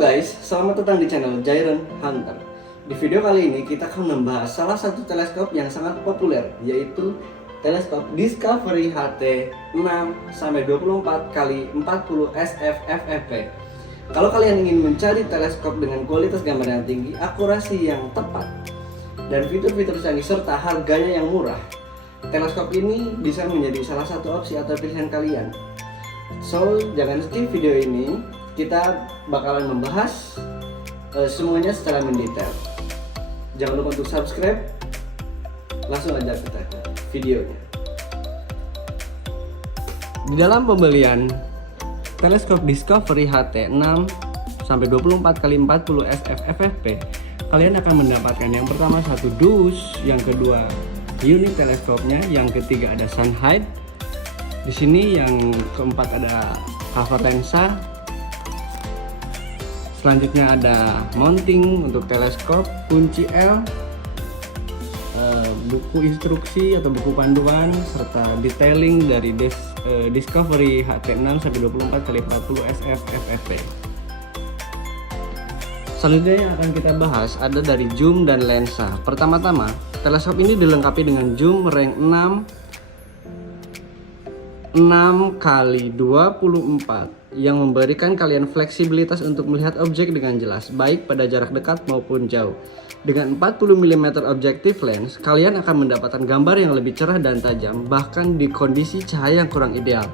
guys, selamat datang di channel Jairon Hunter. Di video kali ini kita akan membahas salah satu teleskop yang sangat populer, yaitu teleskop Discovery HT 6-24 x 40 SF FFP. Kalau kalian ingin mencari teleskop dengan kualitas gambar yang tinggi, akurasi yang tepat, dan fitur-fitur canggih serta harganya yang murah, teleskop ini bisa menjadi salah satu opsi atau pilihan kalian. So, jangan skip video ini. Kita bakalan membahas semuanya secara mendetail. Jangan lupa untuk subscribe. Langsung aja kita ke videonya. Di dalam pembelian teleskop Discovery HT 6-24 x 40 SF FFP, kalian akan mendapatkan yang pertama satu dus, yang kedua unit teleskopnya, yang ketiga ada sun height. Di sini yang keempat ada cover lensa. Selanjutnya ada mounting untuk teleskop, kunci L, buku instruksi atau buku panduan, serta detailing dari Discovery HT 6-24 x 40 SF FFP. Selanjutnya yang akan kita bahas ada dari zoom dan lensa. Pertama-tama, teleskop ini dilengkapi dengan zoom rank 6 x 24 yang memberikan kalian fleksibilitas untuk melihat objek dengan jelas, baik pada jarak dekat maupun jauh. Dengan 40 mm objektif lens, kalian akan mendapatkan gambar yang lebih cerah dan tajam, bahkan di kondisi cahaya yang kurang ideal.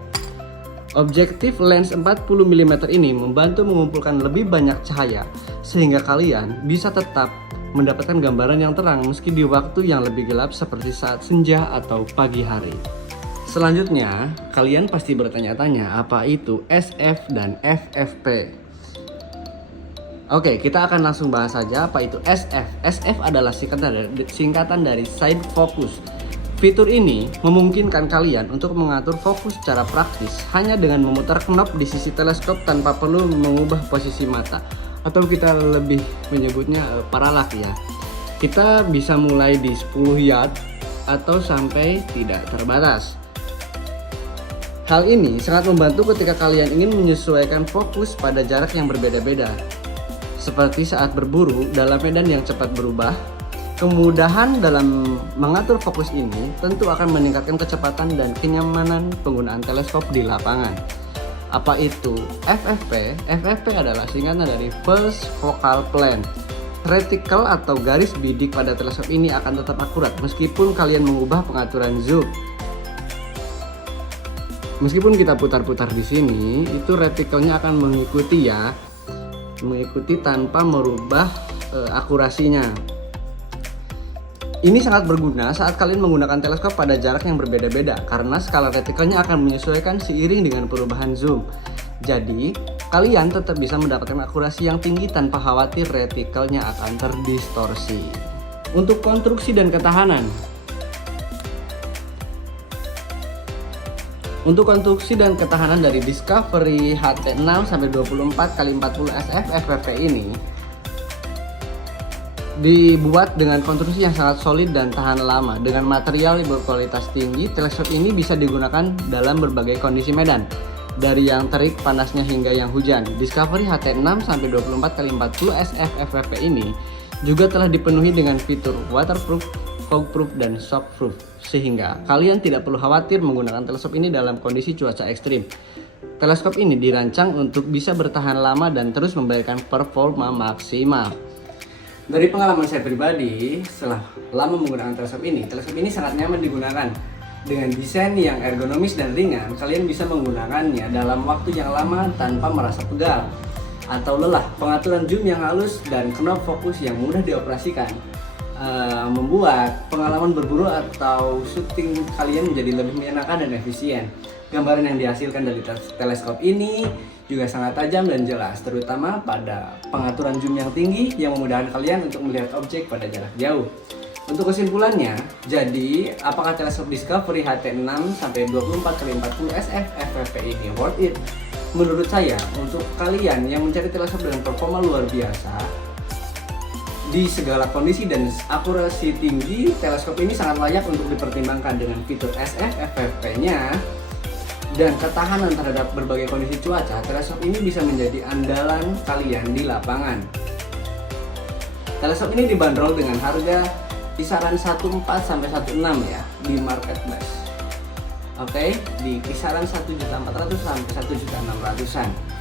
Objektif lens 40 mm ini membantu mengumpulkan lebih banyak cahaya, sehingga kalian bisa tetap mendapatkan gambaran yang terang meski di waktu yang lebih gelap seperti saat senja atau pagi hari. Selanjutnya, kalian pasti bertanya-tanya apa itu SF dan FFP. Oke, kita akan langsung bahas saja apa itu SF. SF adalah singkatan dari side focus. Fitur ini memungkinkan kalian untuk mengatur fokus secara praktis hanya dengan memutar knob di sisi teleskop tanpa perlu mengubah posisi mata, atau kita lebih menyebutnya paralak ya. Kita bisa mulai di 10 yard atau sampai tidak terbatas. Hal ini sangat membantu ketika kalian ingin menyesuaikan fokus pada jarak yang berbeda-beda. Seperti saat berburu dalam medan yang cepat berubah, kemudahan dalam mengatur fokus ini tentu akan meningkatkan kecepatan dan kenyamanan penggunaan teleskop di lapangan. Apa itu FFP? FFP adalah singkatan dari First Focal Plane. Reticle atau garis bidik pada teleskop ini akan tetap akurat meskipun kalian mengubah pengaturan zoom. Meskipun kita putar-putar di sini, itu retikelnya akan mengikuti tanpa merubah akurasinya. Ini sangat berguna saat kalian menggunakan teleskop pada jarak yang berbeda-beda karena skala retikelnya akan menyesuaikan seiring dengan perubahan zoom. Jadi, kalian tetap bisa mendapatkan akurasi yang tinggi tanpa khawatir retikelnya akan terdistorsi. Untuk konstruksi dan ketahanan, dari Discovery HT 6-24 x 40 SF FFP ini dibuat dengan konstruksi yang sangat solid dan tahan lama. Dengan material yang berkualitas tinggi, teleskop ini bisa digunakan dalam berbagai kondisi medan, dari yang terik panasnya hingga yang hujan. Discovery HT 6-24 x 40 SF FFP ini juga telah dipenuhi dengan fitur waterproof, fogproof, dan shockproof, sehingga kalian tidak perlu khawatir menggunakan teleskop ini dalam kondisi cuaca ekstrim. Teleskop ini dirancang untuk bisa bertahan lama dan terus memberikan performa maksimal. Dari pengalaman saya pribadi, setelah lama menggunakan teleskop ini sangat nyaman digunakan. Dengan desain yang ergonomis dan ringan, kalian bisa menggunakannya dalam waktu yang lama tanpa merasa pegal atau lelah. Pengaturan zoom yang halus dan knob fokus yang mudah dioperasikan membuat pengalaman berburu atau syuting kalian menjadi lebih menyenangkan dan efisien. Gambaran yang dihasilkan dari teleskop ini juga sangat tajam dan jelas, terutama pada pengaturan zoom yang tinggi yang memudahkan kalian untuk melihat objek pada jarak jauh. Untuk kesimpulannya, jadi apakah teleskop Discovery HT 6-24 x 40 SF FFP ini worth it? Menurut saya, untuk kalian yang mencari teleskop dengan performa luar biasa di segala kondisi dan akurasi tinggi, teleskop ini sangat layak untuk dipertimbangkan. Dengan fitur SF FFP-nya dan ketahanan terhadap berbagai kondisi cuaca, teleskop ini bisa menjadi andalan kalian di lapangan. Teleskop ini dibanderol dengan harga kisaran 14 sampai 16 ya di marketplace. Oke, di kisaran 1.400.000 sampai 1.600.000-an.